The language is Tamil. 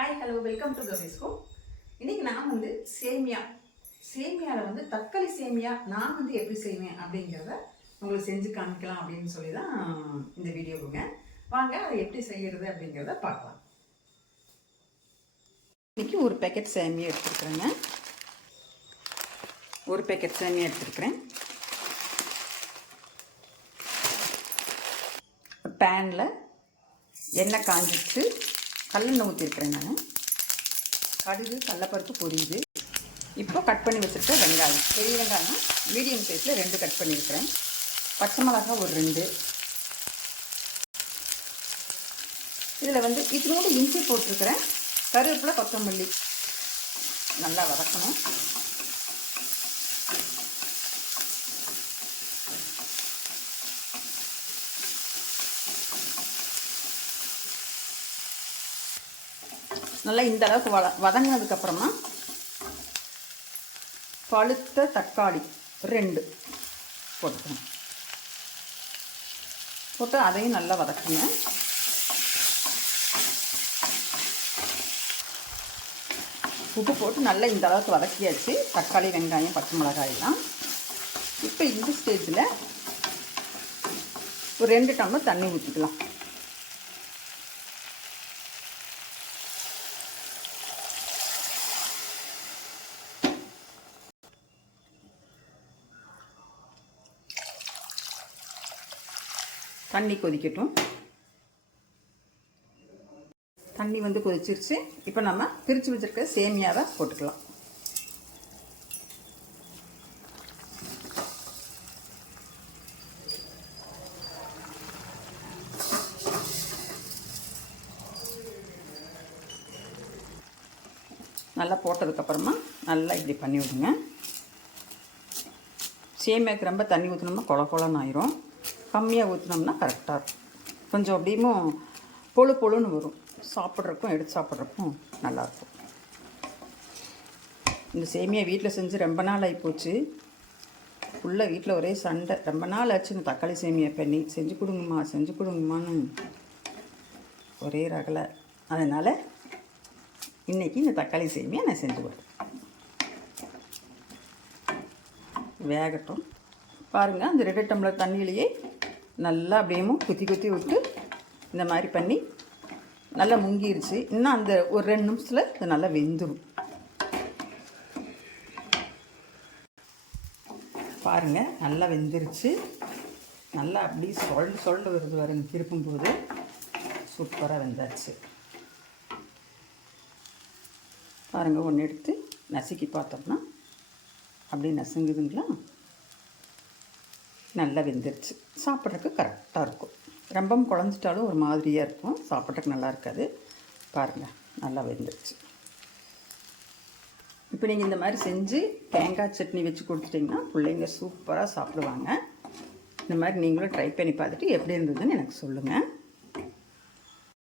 ஹாய் ஹலோ வெல்கம் டு கபிஸ்கோ. இன்றைக்கி நான் சேமியாவில் தக்காளி சேமியா நான் எப்படி செய்வேன் அப்படிங்கிறத உங்களுக்கு செஞ்சு காமிக்கலாம் அப்படின்னு சொல்லி தான் இந்த வீடியோவுங்க. வாங்க அதை எப்படி செய்கிறது அப்படிங்கிறத பார்க்கலாம். இன்றைக்கி ஒரு பேக்கெட் சேமியா எடுத்துருக்குறேங்க. பேனில் எண்ணெய் காஞ்சிச்சு கல்லெண்ணெய் ஊற்றிருக்கிறேன். நான் கடுகு கடலைப்பருப்பு பொரியுது. இப்போ கட் பண்ணி வச்சுருக்க வெங்காயம், பெரிய வெங்காயம் மீடியம் சைஸில் 2 கட் பண்ணியிருக்கிறேன். பச்சை மிளகாய் ஒரு 2. இதில் இதனோடு இஞ்சி போட்டிருக்கிறேன். கருவேப்பிலை கொத்தமல்லி நல்லா வதக்கணும். நல்லா இந்த அளவுக்கு வதங்கினதுக்கப்புறமா பழுத்த தக்காளி 2 போட்டுக்கணும். போட்டு அதையும் நல்லா வதக்குங்க. உப்பு போட்டு நல்லா இந்த அளவுக்கு வதக்கியாச்சு. தக்காளி வெங்காயம் பச்சை மிளகாயெல்லாம். இப்போ இந்த ஸ்டேஜில் ஒரு 2 டம்ளர் தண்ணி ஊற்றிக்கலாம். தண்ணி கொதிக்கட்டும். தண்ணி கொதிச்சிருச்சு. இப்போ நம்ம பிரித்து வச்சுருக்க சேமியாவை போட்டுக்கலாம். நல்லா போட்டதுக்கப்புறமா நல்லா இப்படி பண்ணி விடுங்க. சேமியாவுக்கு ரொம்ப தண்ணி ஊற்றினோம்னா கொல கொலன்னு ஆயிரும். கம்மியாக ஊற்றினோம்னா கரெக்டாக இருக்கும். கொஞ்சம் அப்படியும் பொழுன்னு வரும். சாப்பிட்றக்கும் எடுத்து சாப்பிட்றக்கும் நல்லாயிருக்கும். இந்த சேமியா வீட்டில் செஞ்சு ரொம்ப நாள் ஆகிப்போச்சு. ஃபுல்லாக வீட்டில் ஒரே சண்டை. ரொம்ப நாள் ஆச்சு இந்த தக்காளி சேமியா பண்ணி செஞ்சு கொடுங்கம்மான்னு ஒரே ரகலை. அதனால் இன்றைக்கி இந்த தக்காளி சேமியா நான் செஞ்சு கொடுத்தேன். வேகட்டும். பாருங்கள், அந்த 2 டம்ளர் தண்ணியிலேயே நல்லா அப்படியே குத்தி விட்டு இந்த மாதிரி பண்ணி நல்லா முங்கிருச்சு. இன்னும் அந்த ஒரு 2 நிமிஷத்தில் இது நல்லா வெந்துடும். பாருங்கள், நல்லா வெந்துருச்சு. நல்லா அப்படி சொல்லிட்டு வருது பாருங்க. திருப்பும்போது சூப்பராக வெந்தாச்சு. பாருங்கள், ஒன்று எடுத்து நசுக்கி பார்த்தோம்னா அப்படி நசுங்குதுங்களா. நல்லா வெந்துருச்சு. சாப்பிட்றதுக்கு கரெக்டாக இருக்கும். ரொம்பவும் குழஞ்சிட்டாலும் ஒரு மாதிரியாக இருக்கும். சாப்பிட்றதுக்கு நல்லா இருக்காது. பாருங்கள், நல்லா வெந்துருச்சு. இப்போ நீங்கள் இந்த மாதிரி செஞ்சு தேங்காய் சட்னி வச்சு கொடுத்துட்டிங்கன்னா பிள்ளைங்க சூப்பராக சாப்பிடுவாங்க. இந்த மாதிரி நீங்களும் ட்ரை பண்ணி பார்த்துட்டு எப்படி இருந்ததுன்னு எனக்கு சொல்லுங்கள்.